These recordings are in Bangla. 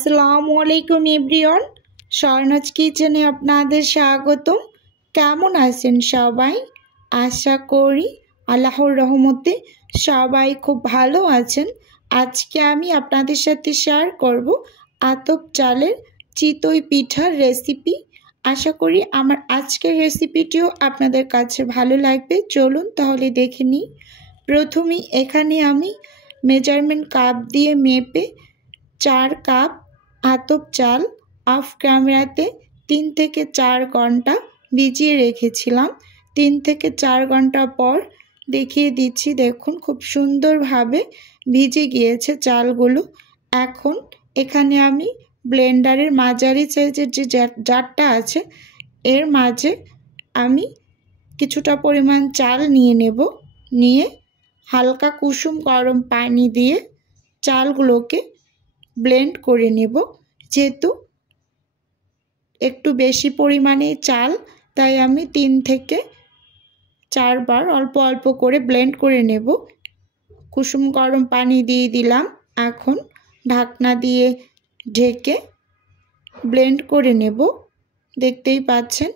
আসসালামু আলাইকুম এভরিওয়ান, স্বর্ণাজ কিচেনে আপনাদের স্বাগতম। কেমন আছেন সবাই? আশা করি আল্লাহর রহমতে সবাই খুব ভালো আছেন। আজকে আমি আপনাদের সাথে শেয়ার করব আতপ চালের চিতই পিঠার রেসিপি। আশা করি আমার আজকের রেসিপিটিও আপনাদের কাছে ভালো লাগবে। চলুন তাহলে দেখে নিই। প্রথমেই এখানে আমি মেজারমেন্ট কাপ দিয়ে মেপে 4 কাপ আতপ চাল অফ ক্যামেরাতে 3 থেকে 4 ঘন্টা ভিজিয়ে রেখেছিলাম। 3 থেকে 4 ঘন্টা পর দেখিয়ে দিচ্ছি, দেখুন খুব সুন্দরভাবে ভিজে গিয়েছে চালগুলো। এখন এখানে আমি ব্লেন্ডারের মাঝারি সাইজের যে জারটা আছে এর মাঝে আমি কিছুটা পরিমাণ চাল নিয়ে নেব। নিয়ে হালকা কুসুম গরম পানি দিয়ে চালগুলোকে ব্লেন্ড করে নেব। যেহেতু একটু বেশি পরিমাণে চাল, তাই আমি 3 থেকে 4 বার অল্প অল্প করে ব্লেন্ড করে নেব। কুসুম গরম পানি দিয়ে দিলাম। এখন ঢাকনা দিয়ে ঢেকে ব্লেন্ড করে নেব। দেখতেই পাচ্ছেন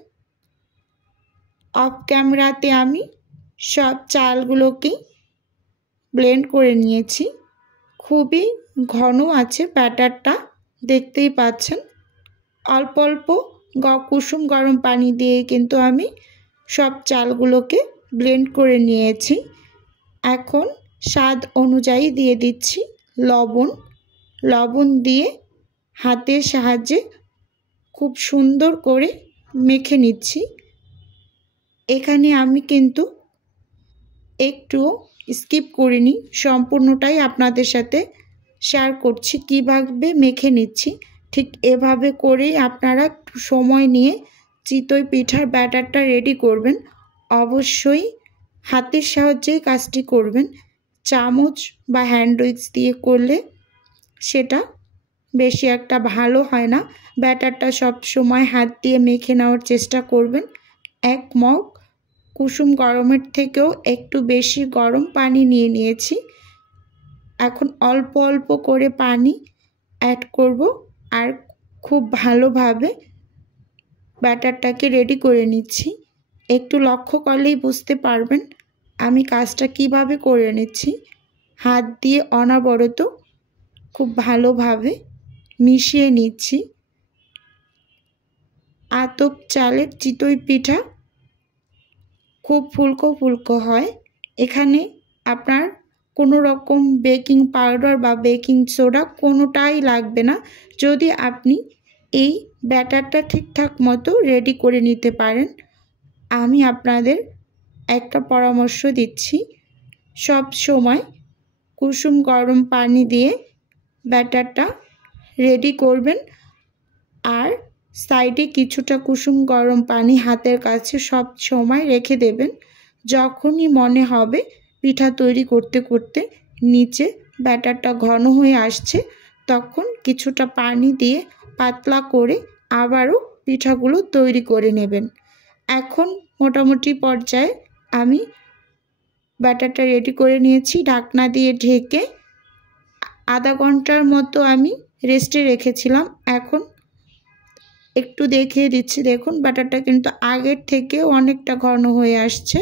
অফ ক্যামেরাতে আমি সব চালগুলোকেই ব্লেন্ড করে নিয়েছি। খুবই ঘন আছে ব্যাটারটা, দেখতেই পাচ্ছেন। অল্প অল্প কুসুম গরম পানি দিয়ে কিন্তু আমি সব চালগুলোকে ব্লেন্ড করে নিয়েছি। এখন স্বাদ অনুযায়ী দিয়ে দিচ্ছি লবণ দিয়ে হাতের সাহায্যে খুব সুন্দর করে মেখে নিচ্ছি। এখানে আমি কিন্তু একটুও স্কিপ করিনি, সম্পূর্ণটাই আপনাদের সাথে শেয়ার করছি কিভাবে মেখে নিচ্ছি। ঠিক এভাবে করেই আপনারা একটু সময় নিয়ে চিতই পিঠার ব্যাটারটা রেডি করবেন। অবশ্যই হাতের সাহায্যেই কাজটি করবেন। চামচ বা হ্যান্ড উইক্স দিয়ে করলে সেটা বেশি একটা ভালো হয় না। ব্যাটারটা সব সময় হাত দিয়ে মেখে নেওয়ার চেষ্টা করবেন। 1 মগ কুসুম গরমের থেকেও একটু বেশি গরম পানি নিয়ে নিয়েছি। এখন অল্প অল্প করে পানি অ্যাড করব আর খুব ভালোভাবে ব্যাটারটাকে রেডি করে নিচ্ছি। একটু লক্ষ্য করলেই বুঝতে পারবেন আমি কাজটা কিভাবে করে নিচ্ছি। হাত দিয়ে অনবরত খুব ভালোভাবে মিশিয়ে নিচ্ছি। আতপ চালের চিতই পিঠা খুব ফুলকো ফুলকো হয়। এখানে আপনার কোনো রকম বেকিং পাউডার বা বেকিং সোডা কোনোটাই লাগবে না, যদি আপনি এই ব্যাটারটা ঠিকঠাক মতো রেডি করে নিতে পারেন। আমি আপনাদের একটা পরামর্শ দিচ্ছি, সব সময় কুসুম গরম পানি দিয়ে ব্যাটারটা রেডি করবেন আর সাইডে কিছুটা কুসুম গরম পানি হাতের কাছে সব সময় রেখে দেবেন। যখনই মনে হবে পিঠা তৈরি করতে করতে নিচে ব্যাটারটা ঘন হয়ে আসছে, তখন কিছুটা পানি দিয়ে পাতলা করে আবারও পিঠাগুলো তৈরি করে নেবেন। এখন মোটামুটি পর্যায়ে আমি ব্যাটারটা রেডি করে নিয়েছি। ঢাকনা দিয়ে ঢেকে আধা ঘন্টার মতো আমি রেস্টে রেখেছিলাম। এখন একটু দেখিয়ে দিচ্ছি, দেখুন ব্যাটারটা কিন্তু আগের থেকে অনেকটা ঘন হয়ে আসছে।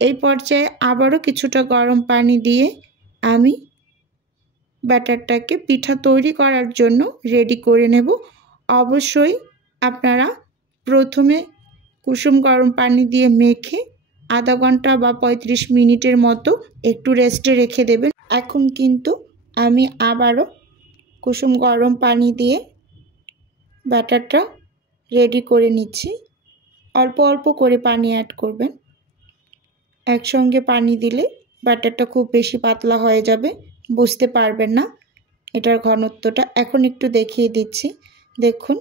এই পর্যায়ে আবারও কিছুটা গরম পানি দিয়ে আমি ব্যাটারটাকে পিঠা তৈরি করার জন্য রেডি করে নেব। অবশ্যই আপনারা প্রথমে কুসুম গরম পানি দিয়ে মেখে আধা ঘন্টা বা 35 মিনিটের মতো একটু রেস্টে রেখে দেবেন। এখন কিন্তু আমি আবারও কুসুম গরম পানি দিয়ে ব্যাটারটা রেডি করে নিচ্ছি। অল্প অল্প করে পানি অ্যাড করবেন। একসঙ্গে পানি দিলে ব্যাটারটা খুব বেশি পাতলা হয়ে যাবে, বুঝতে পারবেন না এটার ঘনত্বটা। এখন একটু দেখিয়ে দিচ্ছি, দেখুন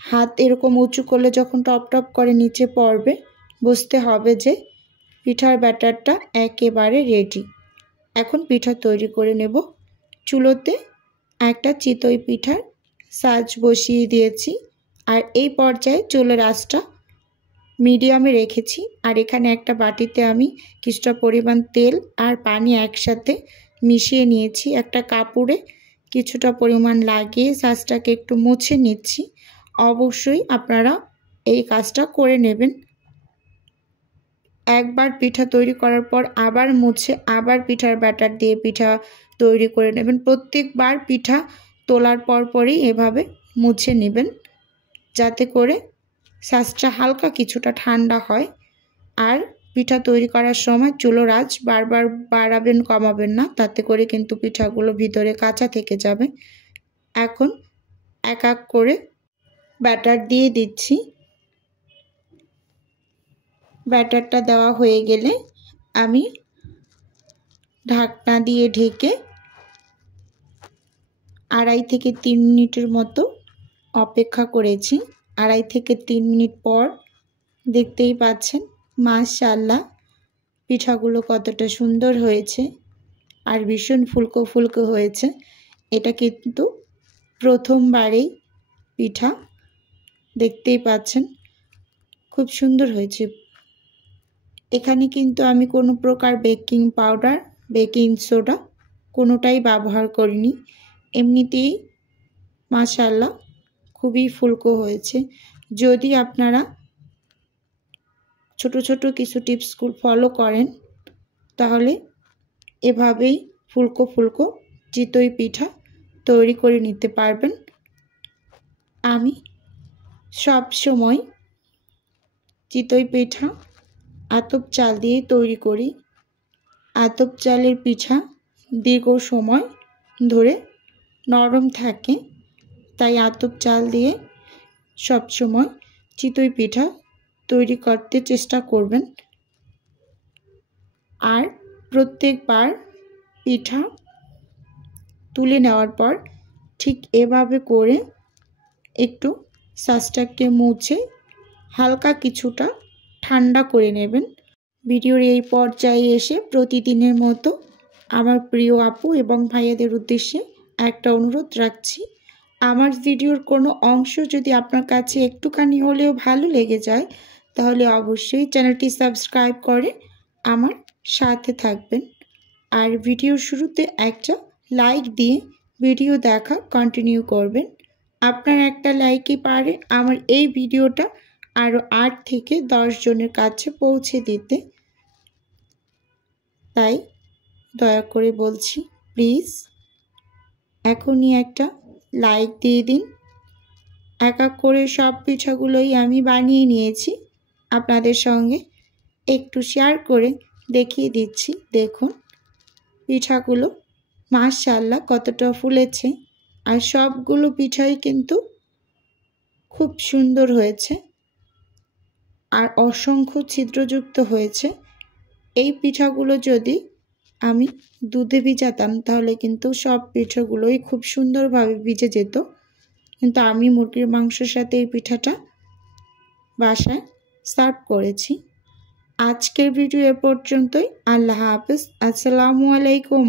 হাত এরকম উঁচু করলে যখন টপ টপ করে নিচে পড়বে, বুঝতে হবে যে পিঠার ব্যাটারটা একেবারে রেডি। এখন পিঠা তৈরি করে নেব। চুলোতে একটা চিতই পিঠার সাজ বসিয়ে দিয়েছি আর এই পর্যায়ে চুলার আঁচটা মিডিয়ামে রেখেছি। আর এখানে একটা বাটিতে আমি কিছুটা পরিমাণ তেল আর পানি একসাথে মিশিয়ে নিয়েছি। একটা কাপড়ে কিছুটা পরিমাণ লাগিয়ে ছাঁচটাকে একটু মুছে নিচ্ছি। অবশ্যই আপনারা এই কাজটা করে নেবেন। একবার পিঠা তৈরি করার পর আবার মুছে আবার পিঠার ব্যাটার দিয়ে পিঠা তৈরি করে নেবেন। প্রত্যেকবার পিঠা তোলার পরই এভাবে মুছে নেবেন, যাতে করে ছাঁচটা হালকা কিছুটা ঠান্ডা হয়। আর পিঠা তৈরি করার সময় চুলোর আঁচ বারবার বাড়াবেন কমাবেন না, তাতে করে কিন্তু পিঠাগুলো ভিতরে কাঁচা থেকে যাবে। এখন এক এক করে ব্যাটার দিয়ে দিচ্ছি। ব্যাটারটা দেওয়া হয়ে গেলে আমি ঢাকনা দিয়ে ঢেকে 2.5 থেকে 3 মিনিটের মতো অপেক্ষা করেছি। 2.5 থেকে 3 মিনিট পর দেখতেই পাচ্ছেন মাশাআল্লাহ পিঠাগুলো কতটা সুন্দর হয়েছে আর ভীষণ ফুলকো ফুলকো হয়েছে। এটা কিন্তু প্রথমবারেই পিঠা, দেখতেই পাচ্ছেন খুব সুন্দর হয়েছে। এখানে কিন্তু আমি কোনো প্রকার বেকিং পাউডার, বেকিং সোডা কোনোটাই ব্যবহার করিনি। এমনিতেই মাশাআল্লাহ খুবই ফুলকো হয়েছে। যদি আপনারা ছোট ছোট কিছু টিপসগুলো ফলো করেন তাহলে এভাবেই ফুলকো ফুলকো চিতই পিঠা তৈরি করে নিতে পারবেন। আমি সব সময় চিতই পিঠা আতপ চাল দিয়ে তৈরি করি। আতপ চালের পিঠা দীর্ঘ সময় ধরে নরম থাকে, তাই আতপ চাল দিয়ে সব সময় চিতই পিঠা তৈরি করতে চেষ্টা করবেন। আর প্রত্যেকবার পিঠা তুলে নেওয়ার পর ঠিক এভাবে করে একটু ছাঁচটাকে মুছে হালকা কিছুটা ঠান্ডা করে নেবেন। ভিডিওর এই পর্যায়ে এসে প্রতিদিনের মতো আমার প্রিয় আপু এবং ভাইয়াদের উদ্দেশ্যে একটা অনুরোধ রাখছি। আমার ভিডিওর কোনো অংশ যদি আপনার কাছে একটুখানি হলেও ভালো লেগে যায় তাহলে অবশ্যই চ্যানেলটি সাবস্ক্রাইব করে আমার সাথে থাকবেন। আর ভিডিওর শুরুতে একটা লাইক দিয়ে ভিডিও দেখা কন্টিনিউ করবেন। আপনার একটা লাইকই পারে আমার এই ভিডিওটা আরও 8 থেকে 10 জনের কাছে পৌঁছে দিতে। তাই দয়া করে বলছি, প্লিজ এখনই একটা লাইক দিয়ে দিন। এক এক করে সব পিঠাগুলোই আমি বানিয়ে নিয়েছি, আপনাদের সঙ্গে একটু শেয়ার করে দেখিয়ে দিচ্ছি। দেখুন পিঠাগুলো মাশাআল্লাহ কতটা ফুলেছে, আর সবগুলো পিঠাই কিন্তু খুব সুন্দর হয়েছে আর অসংখ্য ছিদ্রযুক্ত হয়েছে। এই পিঠাগুলো যদি আমি দুধে ভিজাতাম তাহলে কিন্তু সব পিঠাগুলোই খুব সুন্দরভাবে ভিজে যেত, কিন্তু আমি মুরগির মাংসের সাথে এই পিঠাটা বাসায় সার্ভ করেছি। আজকের ভিডিও এ পর্যন্তই। আল্লাহ হাফেজ। আসসালামু আলাইকুম।